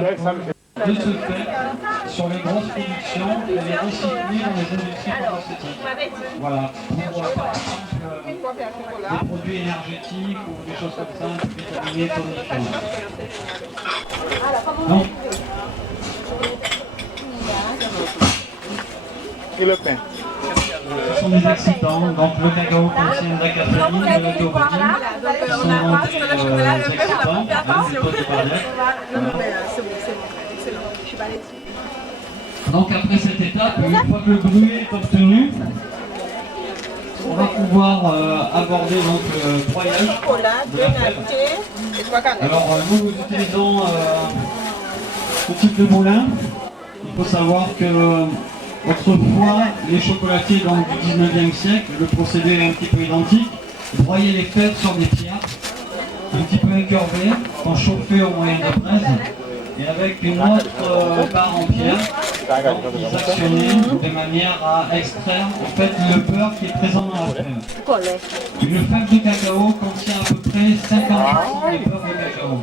de ce fait, sur les grosses productions, elle est recyclée dans les industries pharmaceutiques. Voilà, pour par exemple des produits énergétiques ou des choses comme ça, vitaminés, tonifiants. Donc, Ce sont des excitants, donc le cacao contient de la caféine, de la taurine, qui sont donc des excitants, des potes de barrière. Donc après cette étape, une fois que le gruau est obtenu, on va pouvoir aborder donc le broyage de la fève. Alors nous utilisons ce type de moulin. Il faut savoir que autrefois, les chocolatiers donc, du 19e siècle, le procédé est un petit peu identique. Broyer les fèves sur des pierres, un petit peu incurvées, qu'on chauffait au moyen de braise, et avec une autre barre en pierre, donc, ils actionnaient de manière à extraire en fait, le beurre qui est présent dans la fève. Une fève de cacao contient à peu près 50% de beurre de cacao.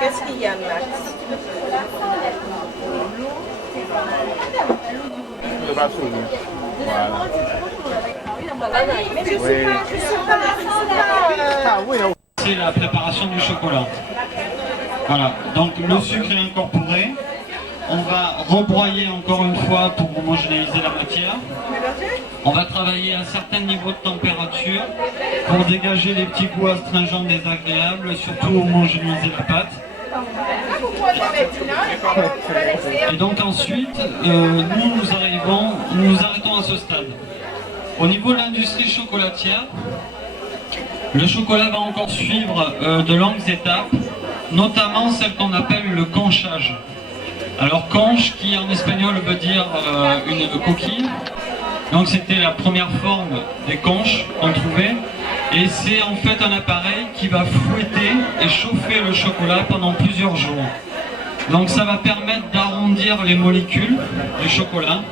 Qu'est-ce qu'il y a, Max? Le bateau, voilà. C'est la préparation du chocolat. Voilà, donc le sucre est incorporé. On va rebroyer encore une fois pour homogénéiser la matière. On va travailler à un certain niveau de température pour dégager les petits goûts astringents désagréables, surtout homogénéiser la pâte. Et donc ensuite, nous arrêtons à ce stade. Au niveau de l'industrie chocolatière, le chocolat va encore suivre de longues étapes, notamment celle qu'on appelle le conchage. Alors conche, qui en espagnol veut dire une coquille, donc c'était la première forme des conches qu'on trouvait, et c'est en fait un appareil qui va fouetter et chauffer le chocolat pendant plusieurs jours. Donc ça va permettre d'arrondir les molécules du chocolat,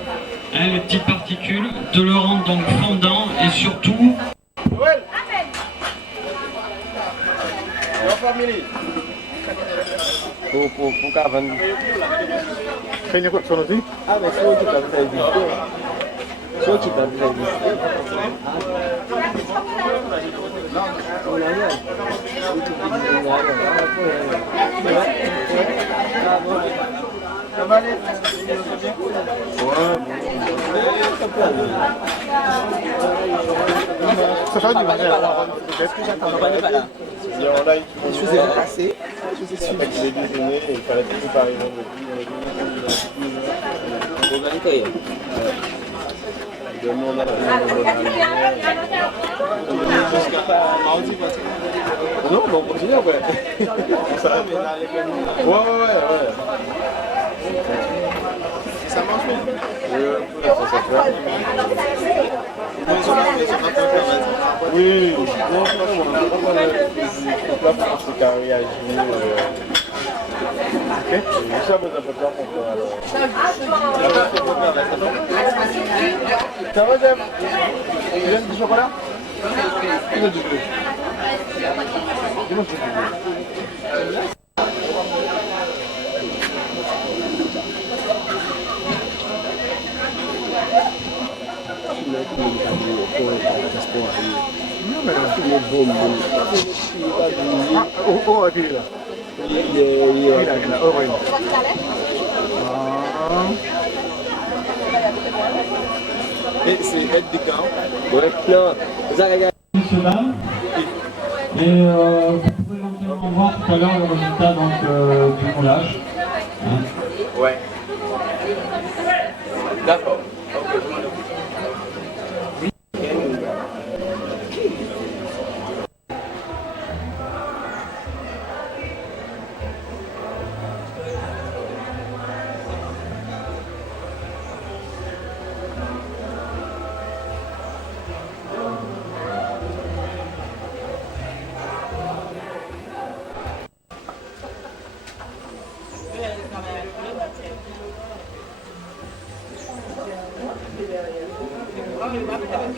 hein, les petites particules, de le rendre donc fondant et surtout... Pour Cavan. Kayaknya kok sono sih? Ah, mais c'est tu peux faire visiter. Soit tu peux faire visiter. Ça fait du mal. Est-ce que j'attends pas là? Je faisais passer. Je faisais suivre. Avec les déjeuners, il fallait préparer vendredi. Non, mais on continue après. Ça va, mais ouais. Ça marche bien. Oui, non, c'est carré à jouer. Ok, ça peut être pour ça va, Jeff? Tu aimes du chocolat? Tu aimes du chocolat? Dis-moi ce que tu veux. Oh, il est là. Il est là. Oh, oui. Et c'est être des camps. Cela. Et vous pouvez éventuellement voir tout à l'heure le résultat donc, du moulage. Hein. Ouais. D'accord.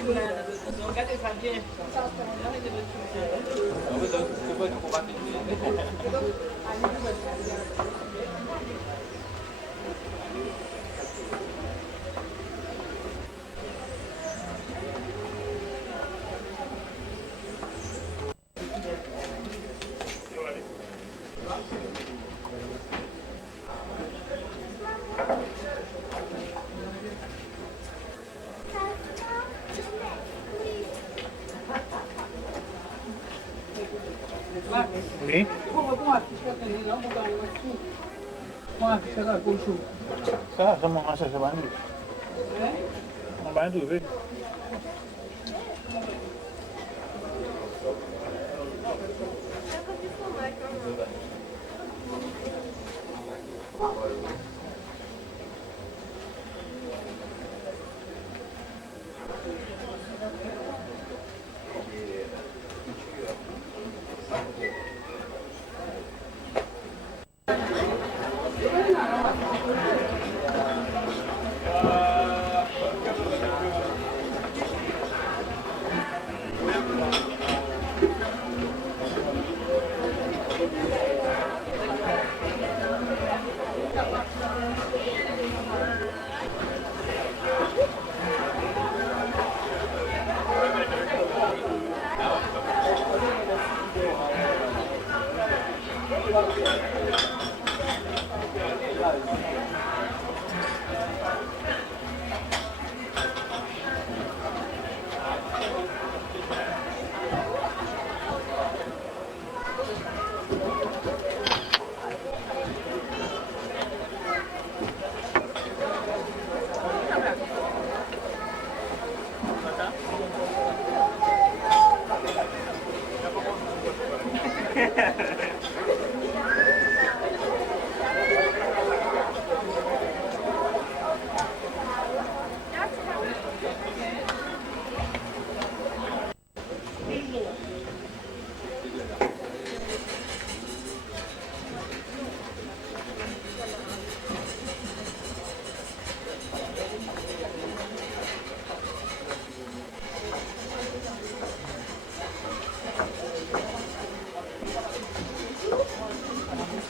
Regardez ça bien. Oui. Ça m'a marché, c'est pas nous. On va trouver.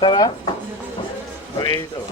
Ça va? Oui, ça va.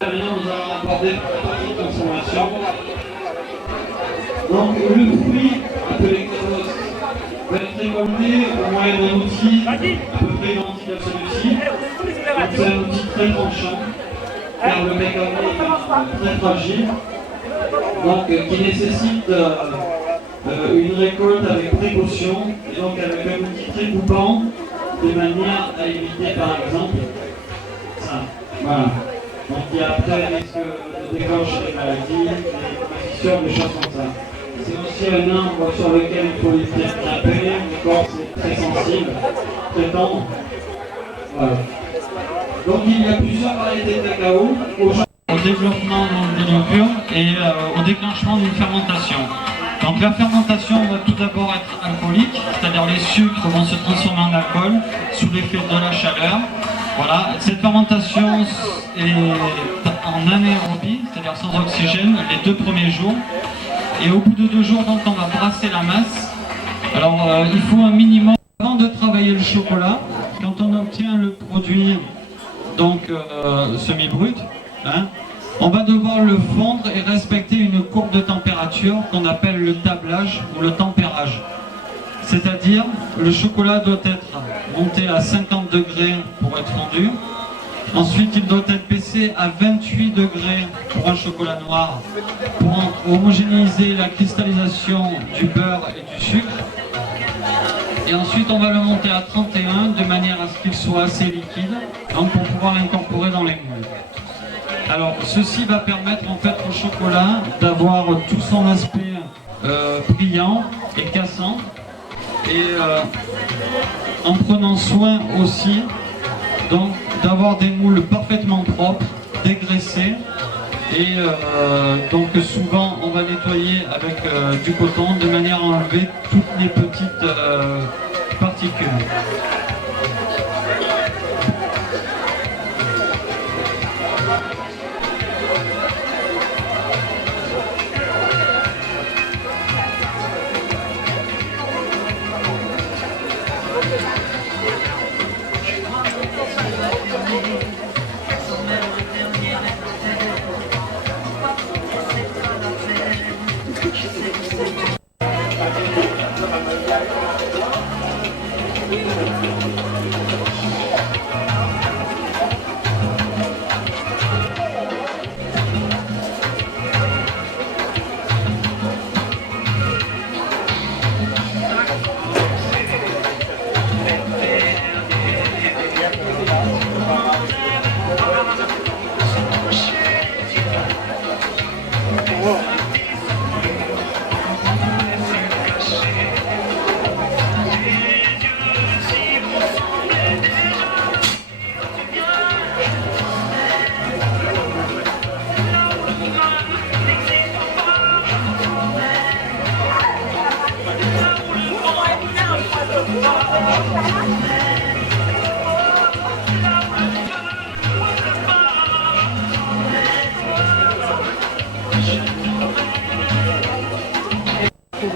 Maintenant, nous allons aborder la partie consommation. Donc, le fruit, appelé carotte, va être récolté au moyen d'un outil à peu près identique à celui-ci. C'est un outil très tranchant, car le mécanisme est très fragile, donc qui nécessite une récolte avec précaution, et donc avec un outil très coupant, de manière à éviter par exemple ça. Voilà. Donc il y a après un risque de déclencher des maladies, des fissures, des choses comme ça. C'est aussi un arbre sur lequel il faut éviter de taper, l'écorce est très sensible, très tendre. Voilà. Donc il y a plusieurs variétés de cacao au développement des levures et au déclenchement d'une fermentation. Donc la fermentation va tout d'abord être alcoolique, c'est-à-dire les sucres vont se transformer en alcool sous l'effet de la chaleur. Voilà, cette fermentation est en anaérobie, c'est-à-dire sans oxygène, les 2 premiers jours. Et au bout de 2 jours, donc, on va brasser la masse. Alors, il faut un minimum, avant de travailler le chocolat, quand on obtient le produit donc semi-brut, hein, on va devoir le fondre et respecter une courbe de température qu'on appelle le tablage ou le tempérage. C'est-à-dire, le chocolat doit être monté à 50 degrés pour être fondu, Ensuite, il doit être baissé à 28 degrés pour un chocolat noir pour homogénéiser la cristallisation du beurre et du sucre. Et ensuite, on va le monter à 31 de manière à ce qu'il soit assez liquide, donc pour pouvoir l'incorporer dans les moules. Alors, ceci va permettre en fait au chocolat d'avoir tout son aspect brillant et cassant, et en prenant soin aussi donc d'avoir des moules parfaitement propres, dégraissés, et donc souvent on va nettoyer avec du coton de manière à enlever toutes les petites particules.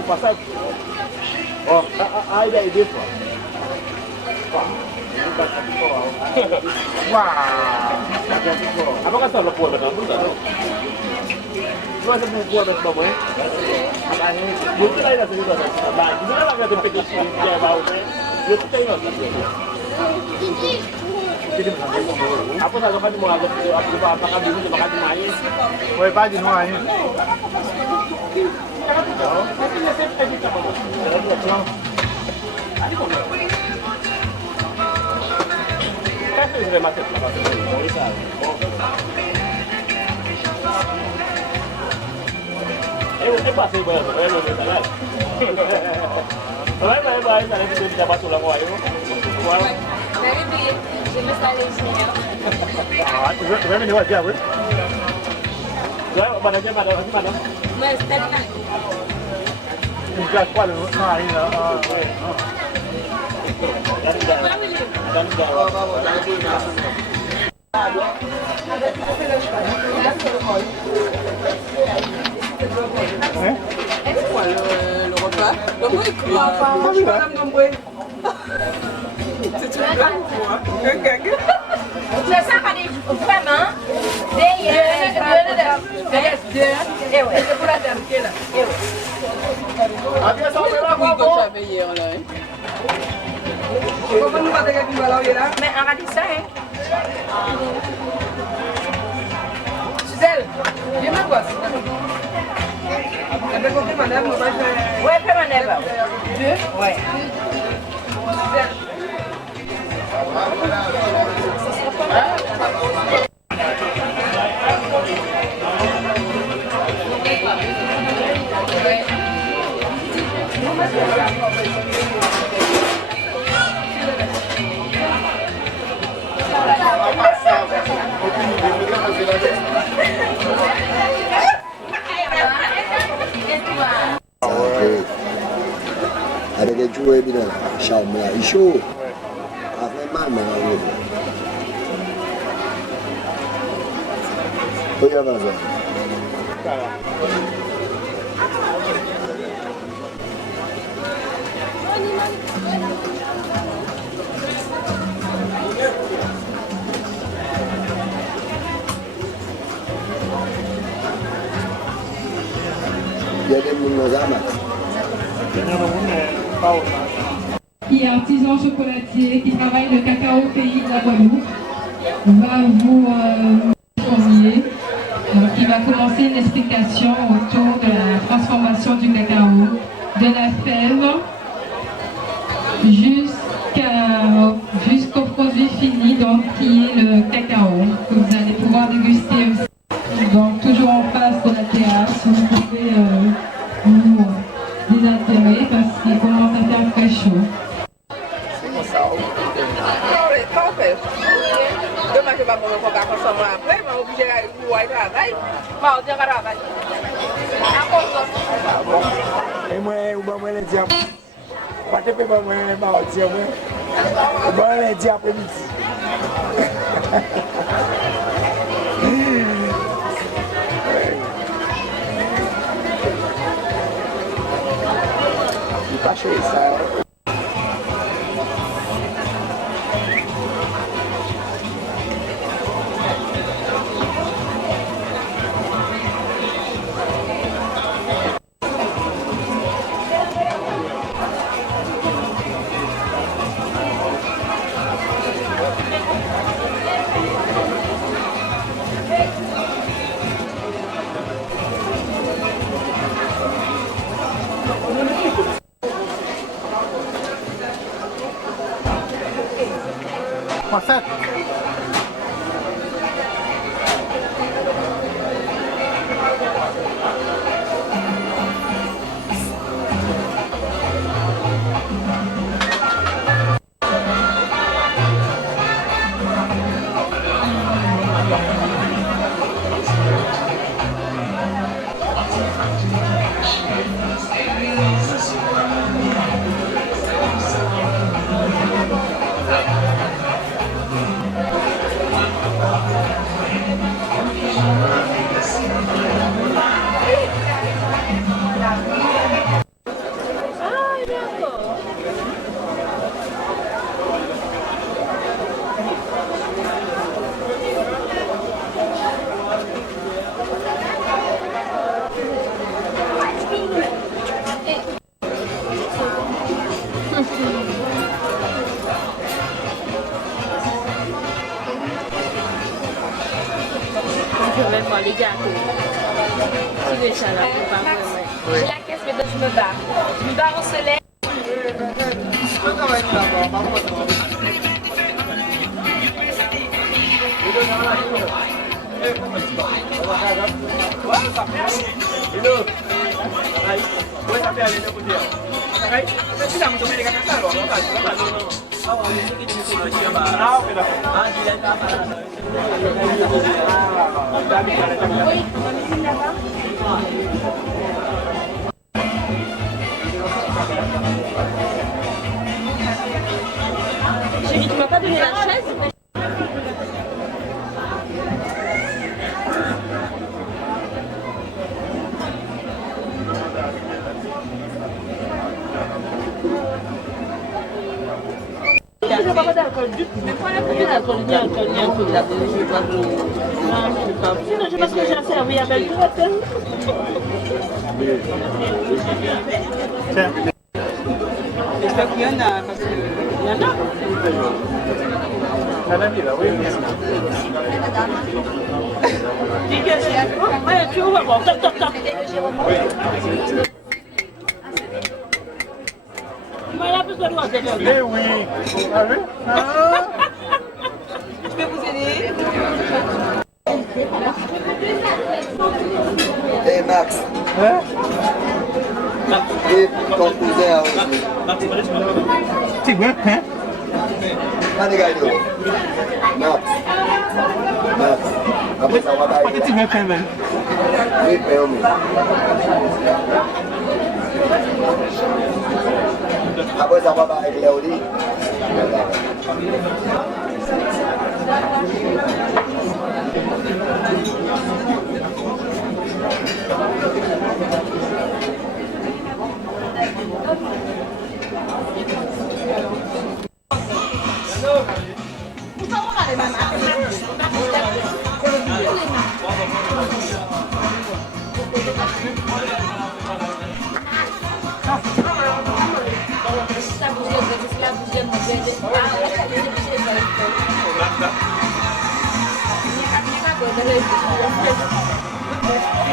Passage. Oh, il a aidé toi. Waouh. Apakah salah buat betul betul? Dua sebelum buat betul betul. Apa ini? Mungkin ada sesuatu ada. Baik, kita nak ada petisi dia bau. Dia tengok. Apa salah kan mau agak apakah dulu makan main? Boleh pagi semua ini. Usted pasa y bueno, no es lo que está mal. Vai, saya itu dapat tulang wayu. Dari di jenis lainnya. Saya ini wajah, bro. Saya mana aja mana. Mas tadi nak. Enggak kuat lu. Nah, ini lah. Dan C'est quoi le repas? Le mot est cru. Madame Dombré. C'est une blague pour moi. Je sens qu'on est vraiment c'est pour la dame qui est là. Oui, quand j'avais hier là. Mais on a dit ça, hein? Suzelle, viens me voir. Ouais, fais ma nègre. Deux? Ouais. Suzelle. Ada ke cuai bila Syam lah isu apa mana ni? Oh ya bang. Jadi menazama. Qui est artisan chocolatier, qui travaille le cacao au pays de la Guadeloupe. va vous informer, qui va commencer une explication autour de la transformation du cacao, de la fève jusqu'au produit fini, donc qui est le cacao, que vous allez pouvoir déguster aussi. Donc toujours en face de la terrasse, vous pouvez vous désaltérer parce qu'il commence à faire très chaud. Dommage que je ne vais pas consommer après, mais obligé d'aller au travail. Je vais travailler. Et moi, je vais dire, pas de paper, je vais dire, je vais dire après-midi. Il pas chaud ça. What's that? Les gâteaux. Tu veux ça là, pas vraiment. J'ai la caisse, mais je me barre. Je me barre au soleil. Chérie, tu m'as pas donné la chaise? Il n'y a pas d'alcool du tout. Mais quoi, il y a d'alcool, ni alcool, ni alcool. Sinon, je pense que j'ai servi avec tout. J'espère qu'il y en a, parce que... Il y en a. Dis que c'est... Ouais, tu ouvres, bon, toc, toc, toc. Il a plus de loin, c'est bien. Eh oui, vous avez Je peux vous aider? Hey Max. Hein? Et ton cousin aussi. Tu vois, hein? Manigado. Max. Max. Après ça va Pas que tu vois quand même. Oui, permis. Après ça va avec Léonie.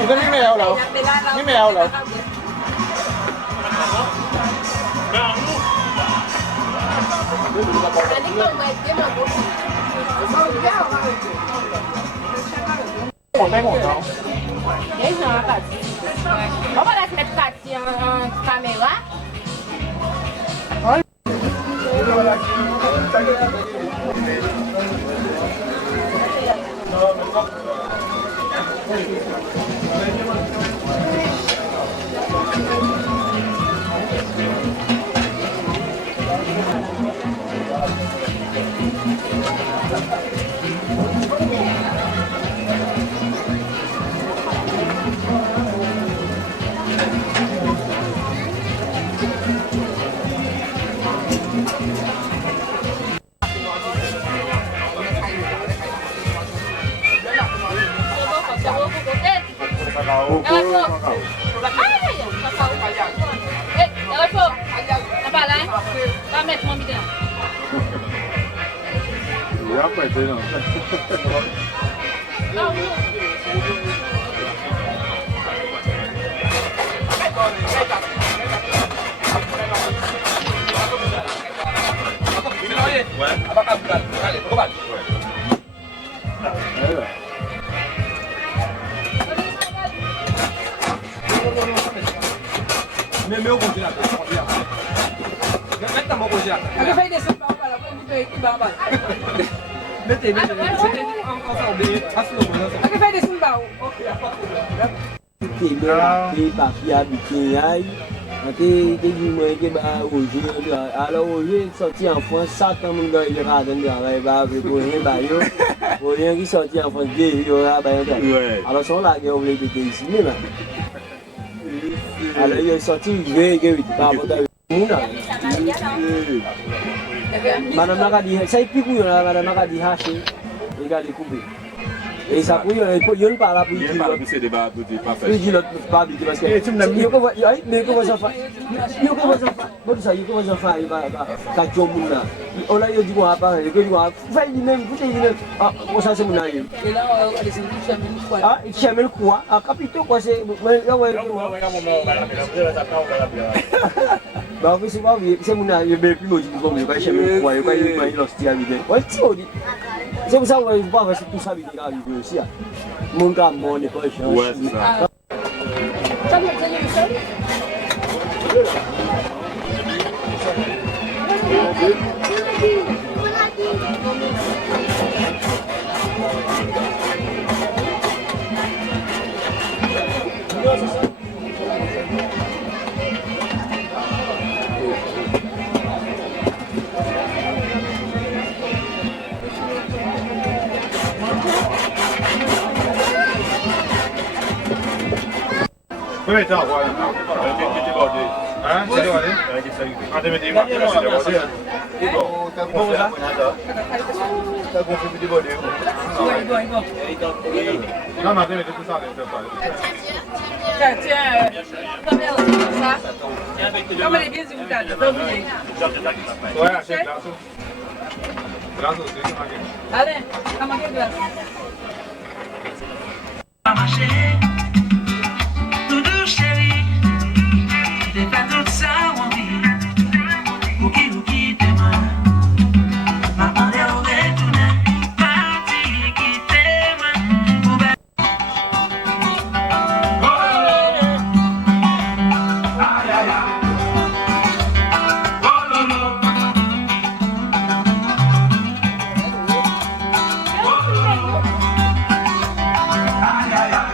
ก็นี่แมวเหรอนี่แมวเหรอ หมดไม่หมดเนาะ On va la mettre partie en caméra. Meu congelado, mete a mão congelada. Aqui vai descer para lá, vai que baba. Mete, Aqui vai descer para lá. Qui parti habiter aïe. Alors aujourd'hui sorti en France, Satan mon gars il est radin derrière va pour rien baillot. Pour rien qui sorti en France, il y aura baillot. Alors son là il voulait être ici là. Alors il est sorti, il veut par rapport à Mouna. Madame n'a dit, ça y pique ou madame n'a dit haché, il a découpé. Et ça pour il pas là pour dire pas pousser des bas pour dire pas faire. Il dit l'autre pas dire parce que tu m'as mis mais comment ça fait? Comment ça fait? Bon ça il comment ça fait il va ka Mouna. On a dit quoi pas il dit quoi fait il même vous dit ah ça c'est Mouna. Et là on va descendre quoi? Ah il chamel quoi? Ah capito quoi c'est bah oui c'est pas c'est Mouna il est plus motivé comme il va chamel quoi il va il lost à l'idée. Ouais tu dis c'est pour ça qu'on va voir tout ça avec la vidéo aussi. Mon gars, mon n'est pas cher. Ouais, c'est ça. Oui, attends, voilà. Hein? C'est quoi, ah, tu me dis, c'est bon, ça? T'as gonflé du bordel. Non, mais attends, tout ça, Tiens, ça. Comme les biens, vous t'avez oublié. Ouais, achète là. Là, c'est ça. Allez, comment on glace? Doudou chéri, t'es pas toute ça envie. Ouki t'es moi. Maman est au retourner. Parti qui t'es moi. Aïe aïe aïe. Oh lolo. Aïe aïe aïe.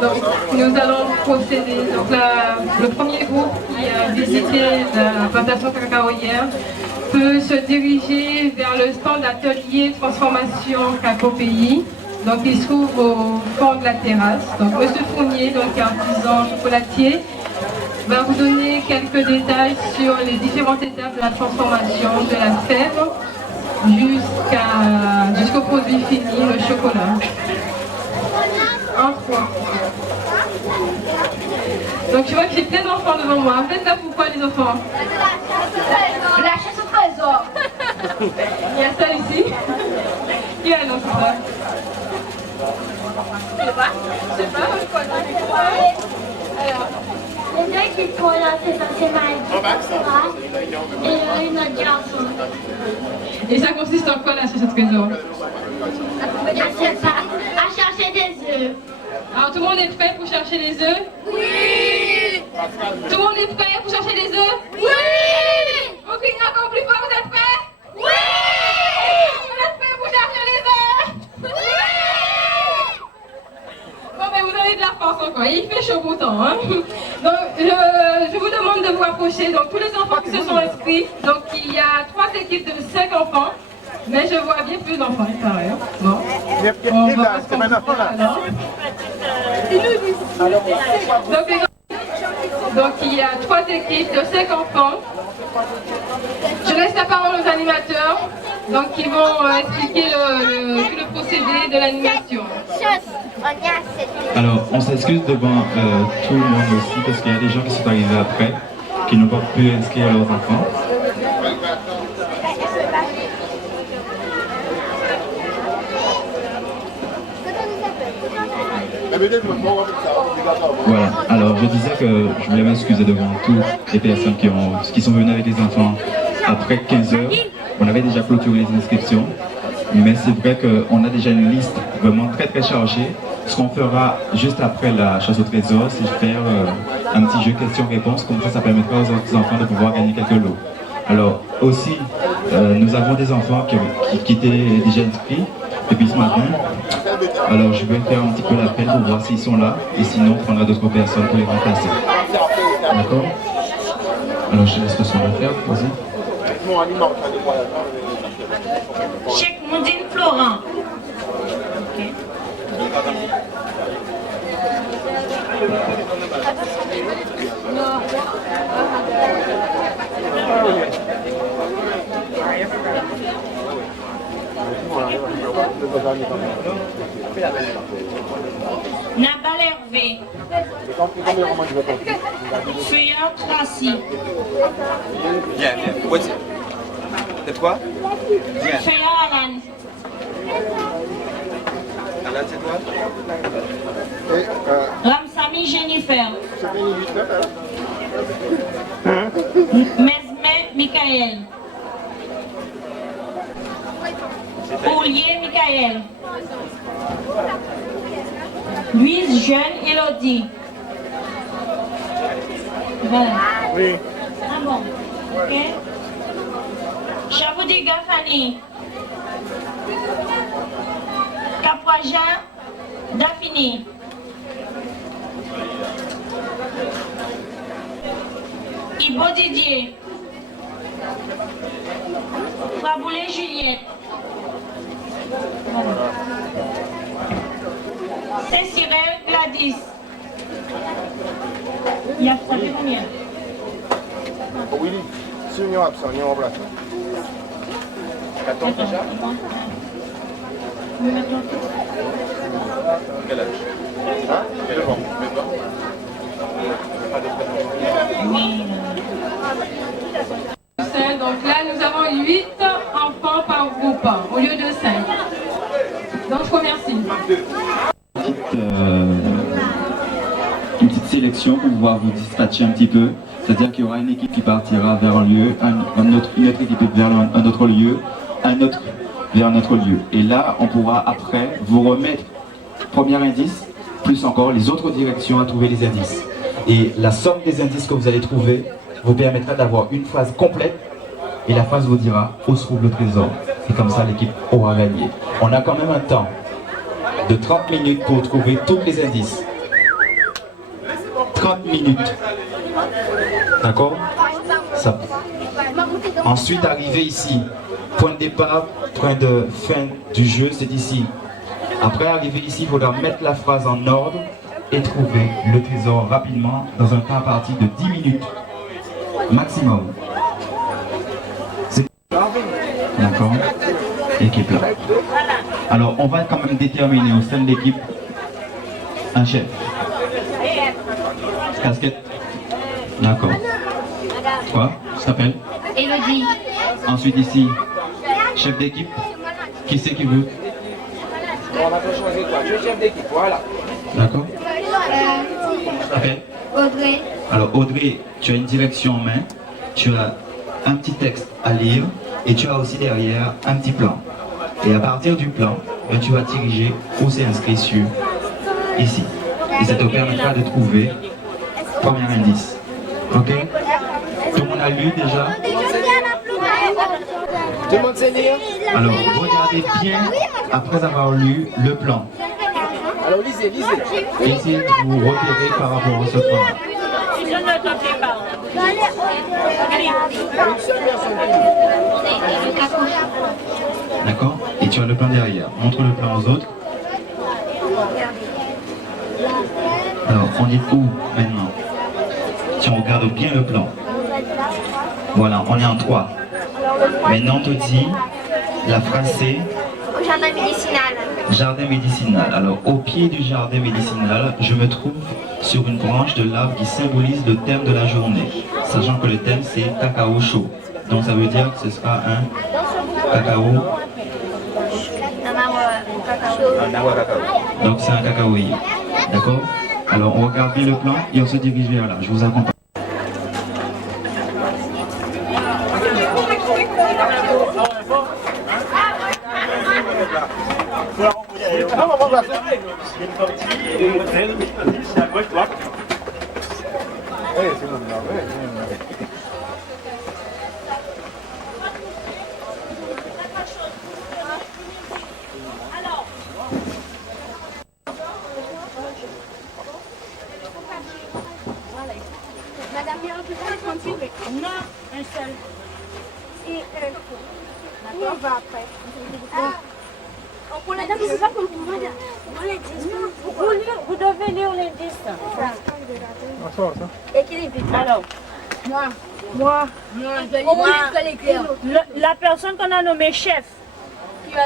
Donc, nous allons procéder. Donc, le premier groupe qui a visité la plantation cacao hier peut se diriger vers le stand d'atelier transformation Cacao Pays. Donc, il se trouve au fond de la terrasse. Donc, M. Fournier, donc artisan chocolatier, va vous donner quelques détails sur les différentes étapes de la transformation de la fève jusqu'au produit fini, le chocolat. Donc je vois que j'ai plein d'enfants devant moi. Faites ça pourquoi les enfants? La chasse au trésor. Il y a ça ici. Qui a lancé ça? Je sais pas. Alors, les gars qui font lancer dans ces mailles, et une autre garçon. Et ça consiste en quoi la chasse au trésor? Je sais pas. À chercher des œufs. Alors tout le monde est prêt pour chercher les œufs? Oui. Tout le monde est prêt pour chercher les œufs? Oui. Vous criez encore plus fort, vous êtes prêts? Oui. Vous êtes prêts pour chercher les œufs? Oui. Bon mais vous avez de la force encore, il fait chaud pourtant. Hein? Donc je vous demande de vous approcher. Donc tous les enfants qui se sont inscrits, donc il y a 3 équipes de 5 enfants. Mais je vois bien plus d'enfants, il paraît. Bon. Donc il y a 3 équipes de 5 enfants. Je laisse la parole aux animateurs, donc ils vont expliquer tout le procédé de l'animation. Alors on s'excuse devant tout le monde aussi parce qu'il y a des gens qui sont arrivés après, qui n'ont pas pu inscrire leurs enfants. Voilà, alors je disais que je voulais m'excuser devant toutes les personnes qui sont venues avec les enfants après 15 heures. On avait déjà clôturé les inscriptions, mais c'est vrai qu'on a déjà une liste vraiment très chargée. Ce qu'on fera juste après la chasse au trésor, c'est faire un petit jeu questions-réponses, comme ça permettra aux autres enfants de pouvoir gagner quelques lots. Alors aussi, nous avons des enfants qui étaient déjà inscrits depuis ce matin. Alors je vais faire un petit peu l'appel pour voir s'ils sont là, et sinon on prendra d'autres personnes pour les remplacer. D'accord? Alors je laisse le son de faire, vas-y. Cheikh Moudine Florent. Nabal Hervé. Feuillard Tracy. Bien, bien. What's it? C'est quoi? Bien. Feuillard Alan. Alan, c'est quoi? Ramsamy Jennifer. Mesme Michael. Oulier Michael. Louise Jeune Elodie. Voilà. Oui. Ah bon. Ok. Chavoudiga Fanny. Capoaja Daphine. Ibo Didier. Faboulé Juliette. Voilà. Cécirel Gladys. Il y a frappé combien? Oui, si on est absent, on est en place. 14 déjà? Quel âge? Hein? Quel âge? Donc là, nous avons 8 enfants par groupe, au lieu de 5. Donc, je vous remercie. Une petite sélection pour pouvoir vous dispatcher un petit peu. C'est-à-dire qu'il y aura une équipe qui partira vers un lieu, une autre équipe vers un autre lieu, un autre vers un autre lieu. Et là, on pourra après vous remettre premier indice, plus encore les autres directions à trouver les indices. Et la somme des indices que vous allez trouver vous permettra d'avoir une phrase complète et la phrase vous dira où se trouve le trésor. Et comme ça, l'équipe aura gagné. On a quand même un temps de 30 minutes pour trouver tous les indices. 30 minutes. D'accord? Ça. Ensuite, arrivé ici, point de départ, point de fin du jeu, c'est ici. Après, arrivé ici, il faudra mettre la phrase en ordre et trouver le trésor rapidement dans un temps à partir de 10 minutes. Maximum. D'accord? Équipe là. Alors, on va quand même déterminer au sein de l'équipe un chef. Casquette. D'accord. Quoi? Tu t'appelles? Elodie. Ensuite ici, chef d'équipe. Qui c'est qui veut? On va te changer quoi? Tu es chef d'équipe, voilà. D'accord. Ok. Audrey. Alors Audrey, tu as une direction en main, tu as un petit texte à lire et tu as aussi derrière un petit plan. Et à partir du plan, tu vas diriger où c'est inscrit sur ici. Et ça te permettra de trouver premier indice. Ok? Tout le monde a lu déjà? Tout le monde sait lire? Alors regardez bien après avoir lu le plan. Alors lisez, lisez. Essayez de vous repérer par rapport à ce plan. D'accord? Et tu as le plan derrière. Montre le plan aux autres. Alors, on est où maintenant? Si on regarde bien le plan. Voilà, on est en 3. Maintenant, on te dit, la phrase c'est... Jardin médicinal. Jardin médicinal. Alors, au pied du jardin médicinal, je me trouve sur une branche de l'arbre qui symbolise le thème de la journée. Sachant que le thème c'est cacao chaud. Donc, ça veut dire que ce sera un cacao. Donc, c'est un cacaoyer. D'accord? Alors, on regarde bien le plan et on se dirige vers là. Je vous accompagne. Madame, il y a un peu de non, un seul. Et où on va après? Vous devez lire l'indice. Alors, moi, la personne qu'on a nommée chef.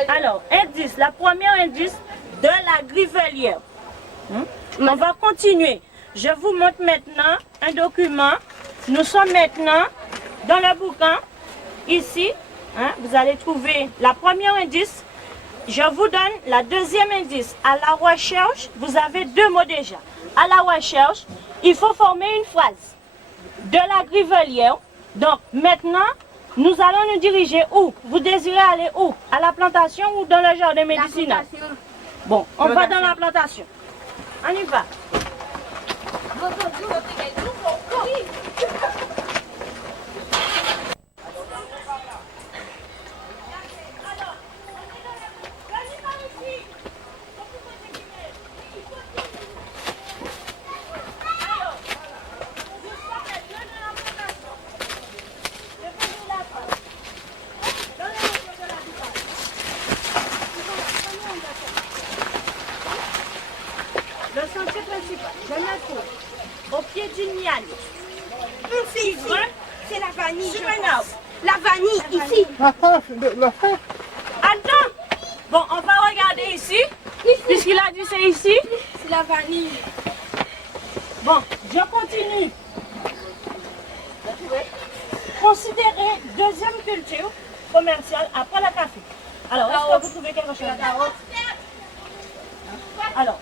Alors, indice, la première indice de la grivelière. On va continuer. Je vous montre maintenant un document. Nous sommes maintenant dans le bouquin. Ici, vous allez trouver la première indice. Je vous donne la deuxième indice. À la recherche, vous avez deux mots déjà. À la recherche, il faut former une phrase de la grivelière. Donc maintenant, nous allons nous diriger où? Vous désirez aller où? À la plantation ou dans le jardin médicinal? Bon, on va dans la plantation. On y va. Le sentier principal, je me trouve au pied d'une liane. C'est ici. C'est la vanille. Sur un arbre. La vanille, ici. Attends. Bon, on va regarder ici. Puisqu'il a dit c'est ici. C'est la vanille. Bon, je continue. Considérez deuxième culture commerciale après le café. Alors, est-ce que vous trouvez quelque chose? Alors,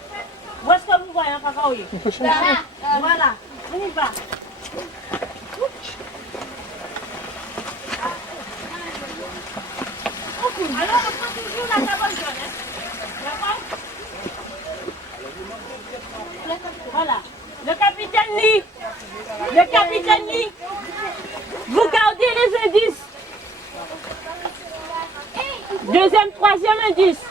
où est-ce que vous voyez un cacaoyer? Voilà, on y va. Alors, on prend toujours la table jaune. D'accord? Voilà. Le capitaine Lee. Le capitaine Lee. Vous gardez les indices. Deuxième, troisième indice.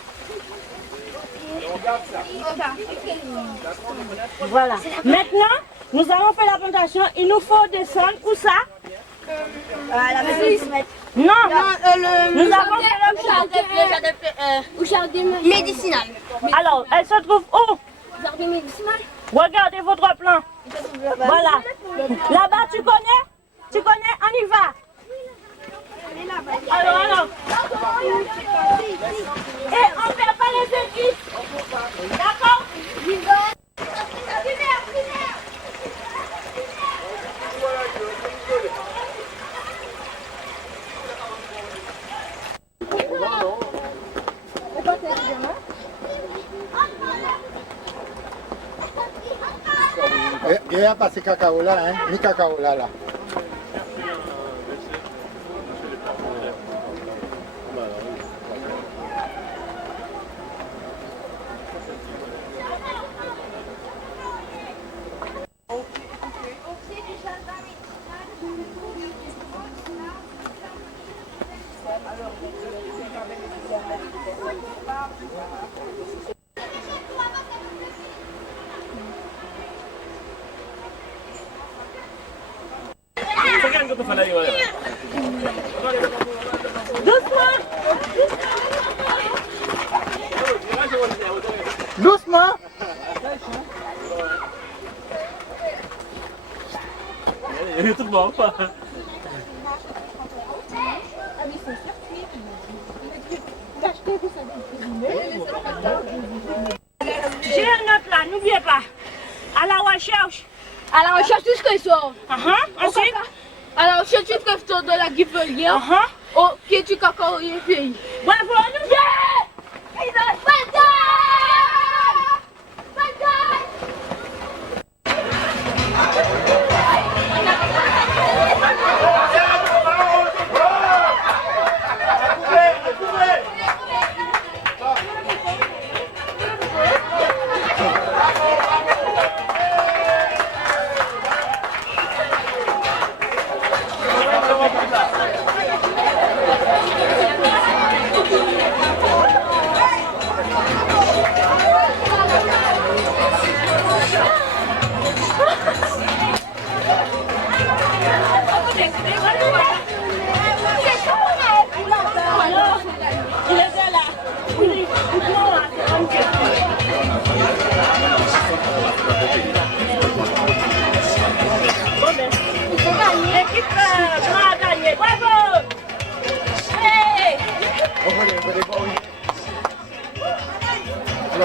Voilà. Maintenant, nous allons faire la plantation. Il nous faut descendre. Où ça? La vanille. Non, nous avons fait le jardin médicinal. Alors, elle se trouve où? Jardin médicinal. Regardez votre plan. Voilà. Là-bas, tu connais? Tu connais? On y va. Alors. Et on ne perd pas les indices. D'accord? Il n'y a pas ce cacao là, hein? Ni cacao là. Doucement. Il est tout bon. J'ai un autre là, n'oubliez pas. À la recherche. À la recherche du trésor. Ensuite. À la recherche du trésor de la grivelière. Au pied du cacao et pays. Bravo, nous Il était là. On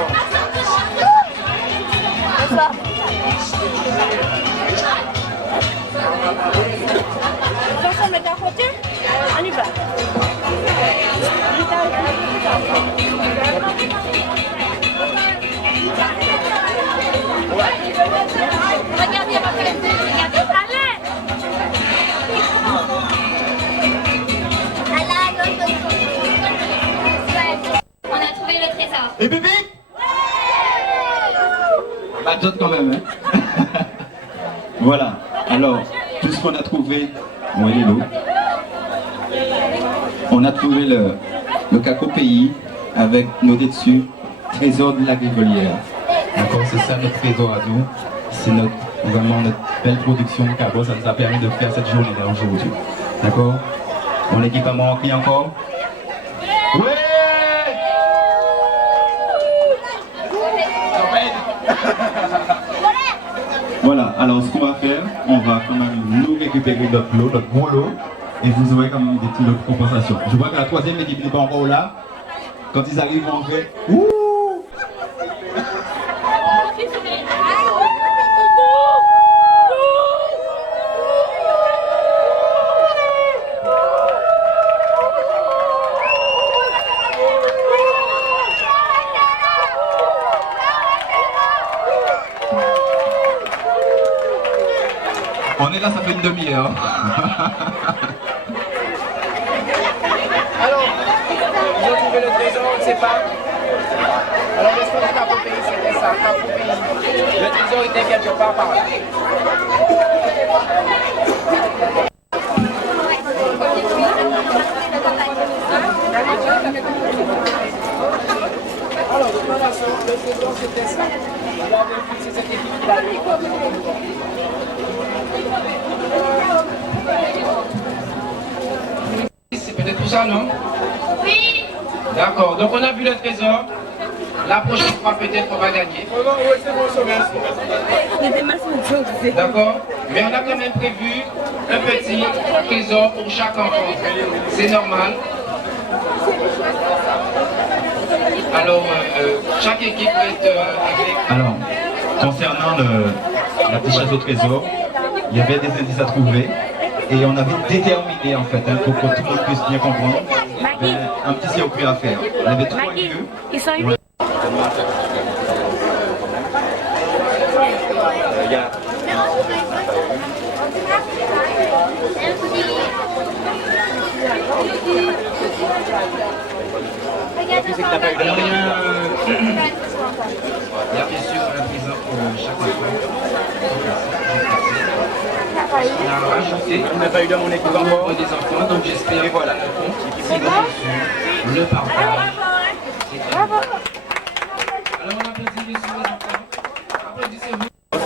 met à côté. On y va. Regardez, regardez. Allez. On a trouvé le trésor. Et bébé bah d'autres quand même, hein. Voilà, alors, puisqu'on a trouvé... Bon, il est beau. On a trouvé le Cacao Pays avec noté dessus trésor de la Grivelière. D'accord, c'est ça notre trésor à nous. C'est vraiment notre belle production de cacao. Ça nous a permis de faire cette journée-là aujourd'hui. D'accord? Mon équipement crie encore. Ouais! Voilà, alors ce qu'on va faire, on va quand même nous récupérer notre lot, notre gros lot, et vous aurez quand même des petites autres compensations. Je vois que la troisième équipe n'est pas encore là. Quand ils arrivent, on fait ouh! On est là, ça fait une demi-heure. Alors, ils ont trouvé le trésor, on ne sait pas. Alors, l'espoir du Cacao Pays, c'était ça, Cacao Pays. Le trésor était quelque part par là. Alors, de toute façon, le trésor, c'était ça. Il avait fixé cette équipe-là. C'est peut-être tout ça, non? Oui. D'accord, donc on a vu le trésor. La prochaine fois, peut-être on va gagner. D'accord, mais on a quand même prévu un petit trésor pour chaque enfant. C'est normal. Alors, chaque équipe va être avec... Alors, concernant la petite chasse au trésor, il y avait des indices à trouver et on avait déterminé en fait, hein, pour que tout le monde puisse bien comprendre, un petit circuit à faire. On avait 3 lieux. Ils sont Ouais. Il y a bien sûr la prison pour chaque enfant. On a rajouté, on n'a pas eu dans mon équipe encore des enfants, donc j'espère voilà le compte. C'est bon, le partage. Bravo. Alors on applaudit les enfants. Applaudissez-vous. Non,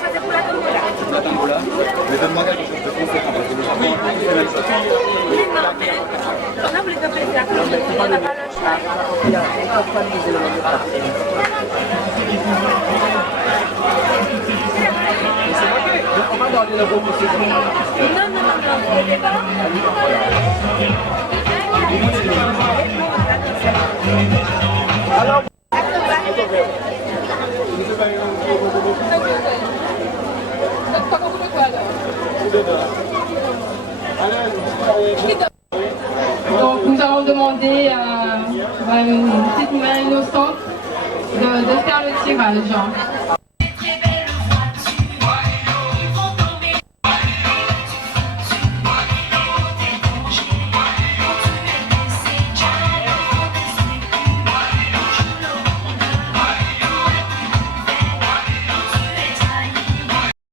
ça c'est pour la tombola. La tombola. Mais donne-moi quelque chose de conséquent parce que le Japon, c'est la chose. On a voulu te plaisir, on n'a pas le choix. On va garder le groupe aussi. Alors, donc nous allons demander à une petite main innocente de faire le tirage.